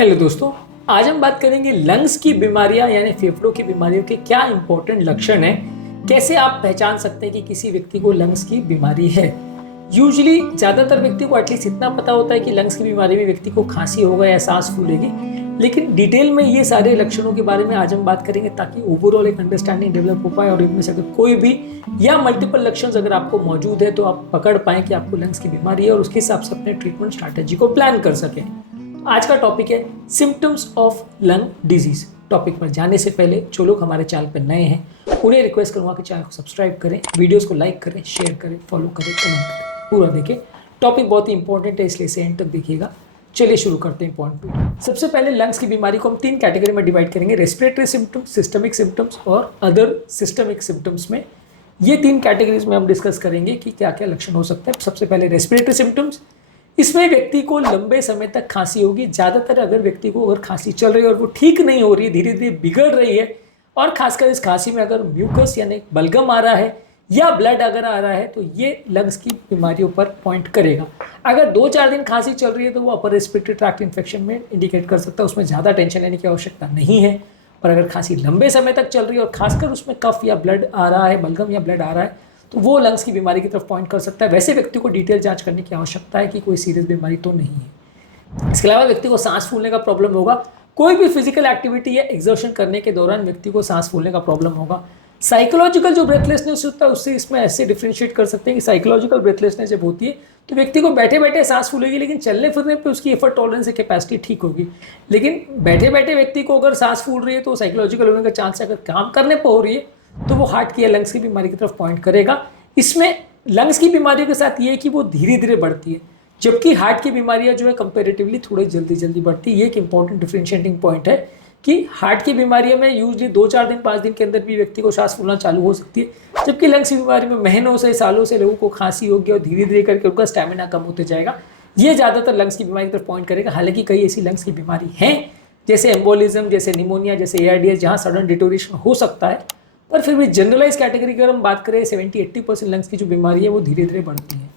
Hello दोस्तों, आज हम बात करेंगे लंग्स की बीमारियां यानी फेफड़ों की बीमारियों के क्या इंपॉर्टेंट लक्षण हैं, कैसे आप पहचान सकते हैं कि किसी व्यक्ति को लंग्स की बीमारी है। यूजुअली ज़्यादातर व्यक्ति को एटलीस्ट इतना पता होता है कि लंग्स की बीमारी में व्यक्ति को खांसी होगा या सांस फूलेगी, लेकिन डिटेल में ये सारे लक्षणों के बारे में आज हम बात करेंगे ताकि ओवरऑल एक अंडरस्टैंडिंग डेवलप हो पाए और इनमें से अगर कोई भी या मल्टीपल लक्षण अगर आपको मौजूद है तो आप पकड़ पाएं कि आपको लंग्स की बीमारी है और उसके हिसाब से अपने ट्रीटमेंट स्ट्रैटेजी को प्लान कर सकें। आज का टॉपिक है symptoms of lung disease. Topic पर जाने से पहले जो लोग हमारे चैनल पर नए हैं उन्हें रिक्वेस्ट करूंगा कि चैनल को सब्सक्राइब करें, वीडियोस को लाइक करें, शेयर करें, फॉलो करें, कमेंट करें, पूरा देखें। टॉपिक बहुत ही इंपॉर्टेंट है इसलिए इसे एंड तक देखिएगा। चलिए शुरू करते हैं पॉइंट टू। सबसे पहले लंग्स की बीमारी को हम 3 कैटेगरी में डिवाइड करेंगे, रेस्पिरेटरी सिम्टम्स, सिस्टमिक सिम्टम्स और अदर सिस्टमिक सिम्टम्स में। ये 3 कैटेगरीज में हम डिस्कस करेंगे कि क्या क्या लक्षण हो सकते हैं। सबसे पहले रेस्पिरेटरी सिम्टम्स, इसमें व्यक्ति को लंबे समय तक खांसी होगी। ज़्यादातर अगर व्यक्ति को अगर खांसी चल रही है और वो ठीक नहीं हो रही है, धीरे धीरे बिगड़ रही है और खासकर इस खांसी में अगर म्यूकस यानी बलगम आ रहा है या ब्लड अगर आ रहा है तो ये लंग्स की बीमारियों पर पॉइंट करेगा। अगर 2-4 दिन खांसी चल रही है तो वो अपर रेस्पिरेटरी ट्रैक्ट इन्फेक्शन में इंडिकेट कर सकता है, उसमें ज़्यादा टेंशन लेने की आवश्यकता नहीं है। और अगर खांसी लंबे समय तक चल रही है और खासकर उसमें कफ या ब्लड आ रहा है, बलगम या ब्लड आ रहा है, तो वो लंग्स की बीमारी की तरफ पॉइंट कर सकता है। वैसे व्यक्ति को डिटेल जांच करने की आवश्यकता है कि कोई सीरियस बीमारी तो नहीं है। इसके अलावा व्यक्ति को सांस फूलने का प्रॉब्लम होगा। कोई भी फिजिकल एक्टिविटी या एक्सर्शन करने के दौरान व्यक्ति को सांस फूलने का प्रॉब्लम होगा। साइकोलॉजिकल जो ब्रेथलेसनेस होता है उससे इसमें ऐसे डिफ्रेंशिएट कर सकते हैं कि साइकोलॉजिकल ब्रेथलेसनेस जब होती है तो व्यक्ति को बैठे बैठे सांस फूलेगी, लेकिन चलने फिरने पे उसकी एफर्ट टॉलरेंस से कैपेसिटी ठीक होगी। लेकिन बैठे बैठे व्यक्ति को अगर सांस फूल रही है तो साइकोलॉजिकल होने का चांस है। अगर काम करने पर हो रही है तो वो हार्ट की या लंग्स की बीमारी की तरफ पॉइंट करेगा। इसमें लंग्स की बीमारियों के साथ ये है कि वो धीरे धीरे बढ़ती है, जबकि हार्ट की बीमारियां जो है कंपैरेटिवली थोड़ी जल्दी जल्दी बढ़ती है। ये एक इंपॉर्टेंट डिफरेंशिएटिंग पॉइंट है कि हार्ट की बीमारियों में यूजली 2-4 दिन 5 दिन के अंदर भी व्यक्ति को सांस फूलना चालू हो सकती है, जबकि लंग्स की बीमारी में महीनों से सालों से लोगों को खांसी होगी और धीरे धीरे करके उनका स्टैमिना कम होते जाएगा। ये ज़्यादातर लंग्स की बीमारी की तरफ पॉइंट करेगा। हालांकि कई ऐसी लंग्स की बीमारी हैं जैसे एम्बोलिज्म, जैसे निमोनिया, जैसे ARDS, जहाँ सडन डिटोरेशन हो सकता है, पर फिर भी जनरलाइज कैटेगरी की अगर हम बात करें 70-80% लंग्स की जो बीमारी है वो धीरे धीरे बढ़ती है।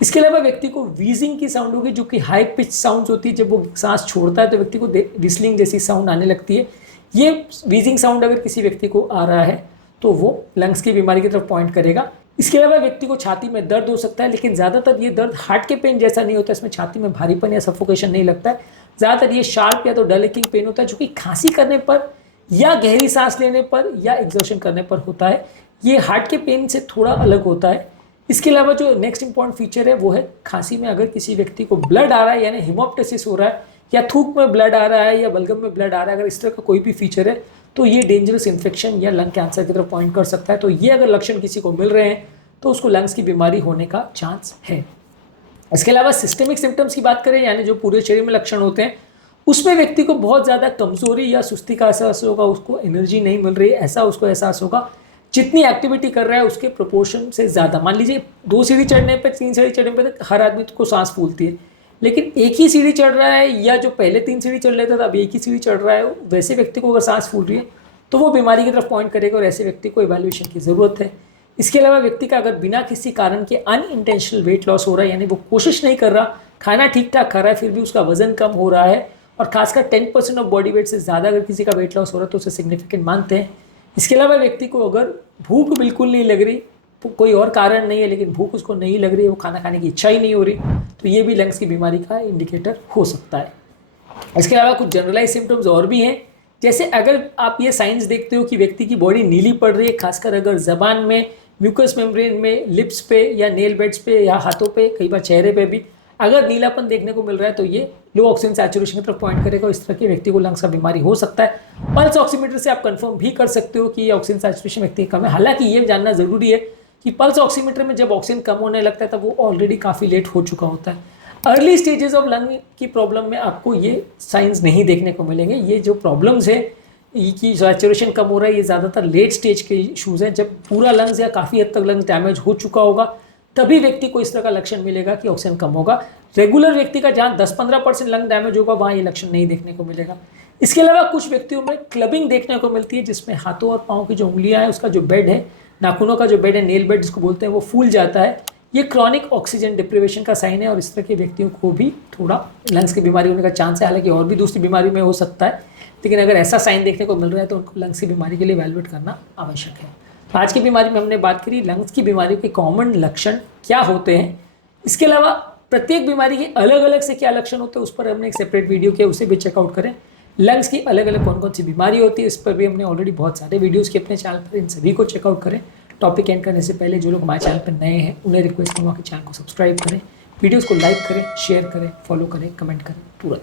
इसके अलावा व्यक्ति को वीजिंग की साउंड होगी, जो कि हाई पिच साउंड होती है। जब वो सांस छोड़ता है तो व्यक्ति को विस्लिंग जैसी साउंड आने लगती है। ये वीजिंग साउंड अगर किसी व्यक्ति को आ रहा है तो वो लंग्स की बीमारी की तरफ पॉइंट करेगा। इसके अलावा व्यक्ति को छाती में दर्द हो सकता है, लेकिन ज़्यादातर ये दर्द हार्ट के पेन जैसा नहीं होता। इसमें छाती में भारीपन या सफोकेशन नहीं लगता है। ज़्यादातर ये शार्प या तो डल एकिंग पेन होता है, जो कि खांसी करने पर या गहरी सांस लेने पर या एक्सर्शन करने पर होता है। ये हार्ट के पेन से थोड़ा अलग होता है। इसके अलावा जो नेक्स्ट इंपॉर्टेंट फीचर है वो है खांसी में अगर किसी व्यक्ति को ब्लड आ रहा है यानी हिमोप्टेसिस हो रहा है या थूक में ब्लड आ रहा है या बलगम में ब्लड आ रहा है, अगर इस तरह का कोई भी फीचर है तो ये डेंजरस इन्फेक्शन या लंग कैंसर की तरफ पॉइंट कर सकता है। तो ये अगर लक्षण किसी को मिल रहे हैं तो उसको लंग्स की बीमारी होने का चांस है। इसके अलावा सिस्टमिक सिम्टम्स की बात करें यानी जो पूरे शरीर में लक्षण होते हैं, उसमें व्यक्ति को बहुत ज़्यादा कमजोरी या सुस्ती का एहसास होगा, उसको एनर्जी नहीं मिल रही है ऐसा उसको एहसास होगा। जितनी एक्टिविटी कर रहा है उसके प्रोपोर्शन से ज़्यादा, मान लीजिए 2 सीढ़ी चढ़ने पर 3 सीढ़ी चढ़ने पर हर आदमी को सांस फूलती है, लेकिन एक ही सीढ़ी चढ़ रहा है या जो पहले 3 सीढ़ी चढ़ लेता था अब एक ही सीढ़ी चढ़ रहा है, वैसे व्यक्ति को अगर सांस फूल रही है तो वो बीमारी की तरफ पॉइंट करेगा और ऐसे व्यक्ति को इवैल्यूएशन की ज़रूरत है। इसके अलावा व्यक्ति का अगर बिना किसी कारण के अनइंटेंशनल वेट लॉस हो रहा है यानी वो कोशिश नहीं कर रहा, खाना ठीक ठाक खा रहा है, फिर भी उसका वजन कम हो रहा है और खासकर 10% ऑफ बॉडी वेट से ज़्यादा अगर किसी का वेट लॉस हो रहा है तो उसे सिग्निफिकेंट मानते हैं। इसके अलावा व्यक्ति को अगर भूख बिल्कुल नहीं लग रही, कोई और कारण नहीं है लेकिन भूख उसको नहीं लग रही है, वो खाना खाने की इच्छा ही नहीं हो रही, तो ये भी लंग्स की बीमारी का इंडिकेटर हो सकता है। इसके अलावा कुछ जनरलाइज सिम्टम्स और भी हैं, जैसे अगर आप ये साइंस देखते हो कि व्यक्ति की बॉडी नीली पड़ रही है, खासकर अगर जबान में, म्यूकस मेम्ब्रेन में, लिप्स पे या नेल बेड्स पे या हाथों पे, कई बार चेहरे पे भी अगर नीलापन देखने को मिल रहा है तो ये लो ऑक्सीजन सैचुरेशन की तरफ पॉइंट करेगा। इस तरह के व्यक्ति को लंग्स का बीमारी हो सकता है। पल्स ऑक्सीमीटर से आप कंफर्म भी कर सकते हो कि ऑक्सीजन सैचुरेशन व्यक्ति कम है। हालांकि ये जानना जरूरी है कि पल्स ऑक्सीमीटर में जब ऑक्सीजन कम होने लगता है तब वो ऑलरेडी काफ़ी लेट हो चुका होता है। अर्ली स्टेजेस ऑफ लंग की प्रॉब्लम में आपको ये साइंस नहीं देखने को मिलेंगे। ये जो प्रॉब्लम्स है कि सैचुरेशन कम हो रहा है, ये ज़्यादातर लेट स्टेज के इशूज़ हैं। जब पूरा लंग्स या काफ़ी हद तक लंग्स डैमेज हो चुका होगा तभी व्यक्ति को इस तरह का लक्षण मिलेगा कि ऑक्सीजन कम होगा। रेगुलर व्यक्ति का जहाँ 10-15% लंग डैमेज होगा वहाँ ये लक्षण नहीं देखने को मिलेगा। इसके अलावा कुछ व्यक्तियों में क्लबिंग देखने को मिलती है, जिसमें हाथों और पाँव की जो उंगलियाँ हैं उसका जो बेड है, नाखूनों का जो बेड है, नेल बेड जिसको बोलते हैं, वो फूल जाता है। ये क्रॉनिक ऑक्सीजन डिप्रिवेशन का साइन है और इस तरह के व्यक्तियों को भी थोड़ा लंग्स की बीमारी होने का चांस है। हालांकि और भी दूसरी बीमारी में हो सकता है, लेकिन अगर ऐसा साइन देखने को मिल रहा है तो उनको लंग्स की बीमारी के लिए इवैल्यूएट करना आवश्यक है। तो आज की बीमारी में हमने बात करी लंग्स की बीमारियों के कॉमन लक्षण क्या होते हैं। इसके अलावा प्रत्येक बीमारी के अलग अलग से क्या लक्षण होते हैं उस पर हमने एक सेपरेट वीडियो किया, उसे भी चेकआउट करें। लंग्स की अलग अलग कौन कौन सी बीमारी होती है इस पर भी हमने ऑलरेडी बहुत सारे वीडियोस किए अपने चैनल पर, इन सभी को चेकआउट करें। टॉपिक एंड करने से पहले जो लोग हमारे चैनल पर नए हैं उन्हें रिक्वेस्ट करूँगा कि चैनल को सब्सक्राइब करें, वीडियोज़ को लाइक करें, शेयर करें, फॉलो करें, कमेंट करें, पूरा